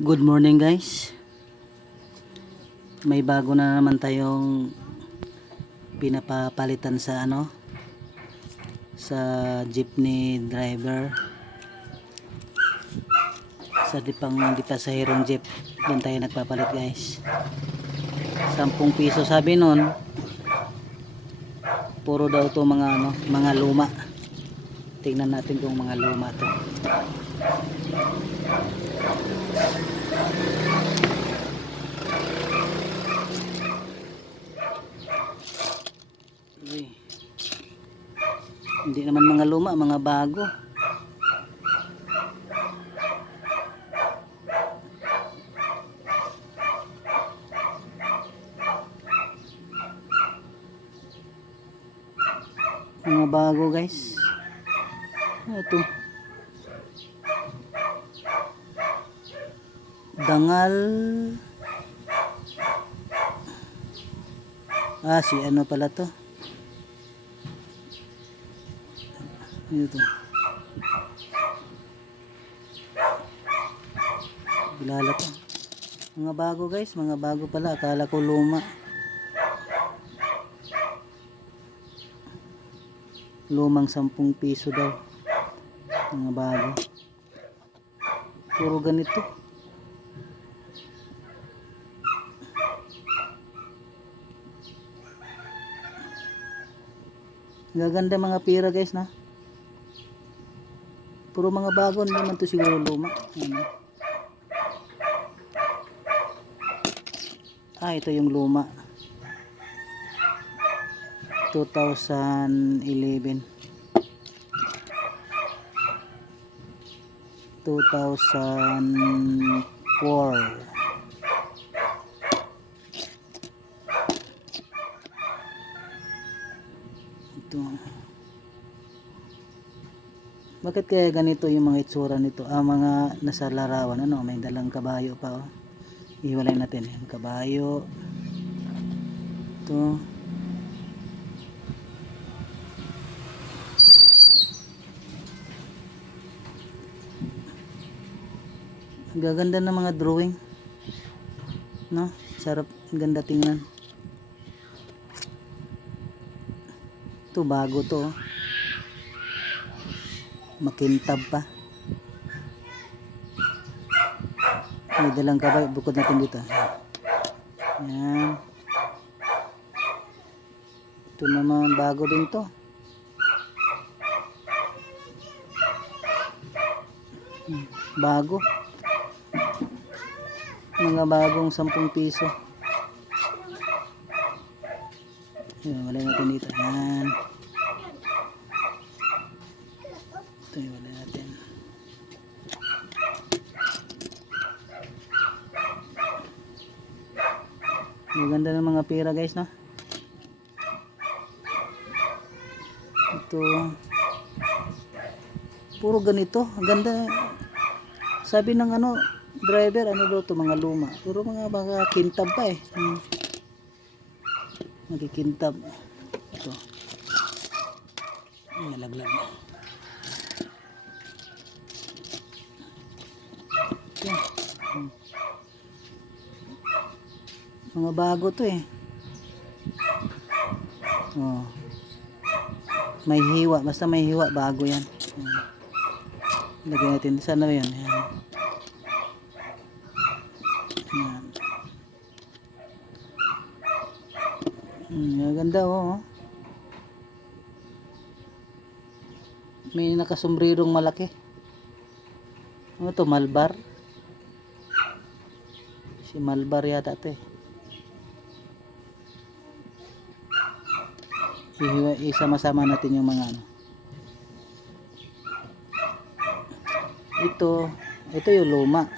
Good morning guys. May bago na naman tayong pinapapalitan sa sa jeepney driver. Sa di pasahirong jeep, doon tayo nagpapalit guys. 10 piso sabi nun. Puro daw to mga luma. Tingnan natin kung mga luma to. Uy. Hindi naman mga luma, mga bago. Mga bago guys. Ito. Dangal. Si ano pala to? Ito. Kilala to. Mga bago guys, mga bago pala. Akala ko luma. Lumang 10 piso daw. Mga bago. Puro ganito. Gaganda mga pira guys na. Puro mga bago, hindi naman to siguro luma. Ito yung luma. 2011. 2004. Ito. Bakit kaya ganito yung mga itsura nito? Mga nasa larawan, may dalang kabayo pa. Ihiwalay natin yung kabayo. Ito. Ang gaganda ng mga drawing. No? Sarap, ganda tingnan. Ito bago to. Makintab pa. May dalang kabayo, bukod natin dito. Yan. Ito naman bago din to. Bago. Mga bagong 10 piso. Yan, wala natin dito. Yan. Ito yung wala natin. Maganda ng mga pera guys, no? Ito. Puro ganito. Ang ganda. Sabi ng driver, daw to, mga luma. Puro mga kintab pa eh. Nakikintab. Ito. Nalaglag na. Mga bago to eh. May hiwa, basta may hiwa, bago yan. Lagyan natin sana yun. Yan. Ganda oh. May nakasombrerong malaki. Ano to, Malbar? Si Malbar yata to eh. Isama-sama natin yung mga ito yung luma.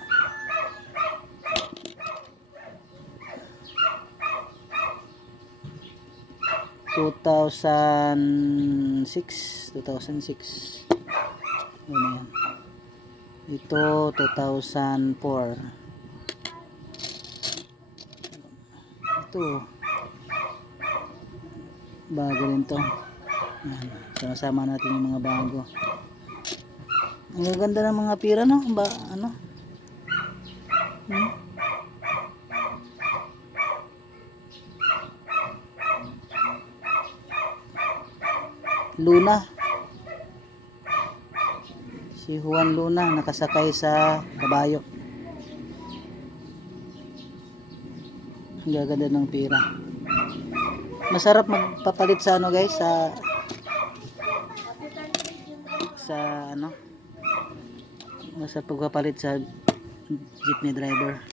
Two thousand six. Yan. Ito 2004. Ito bago rin to. Sama-sama natin yung mga bago. Ang ganda ng mga pira, no? Hmm? Luna. Si Juan Luna nakasakay sa kabayo. Ang gaganda ng pira. Masarap magpapalit sa ano guys, sa ano, masarap pagpapalit sa jeepney driver.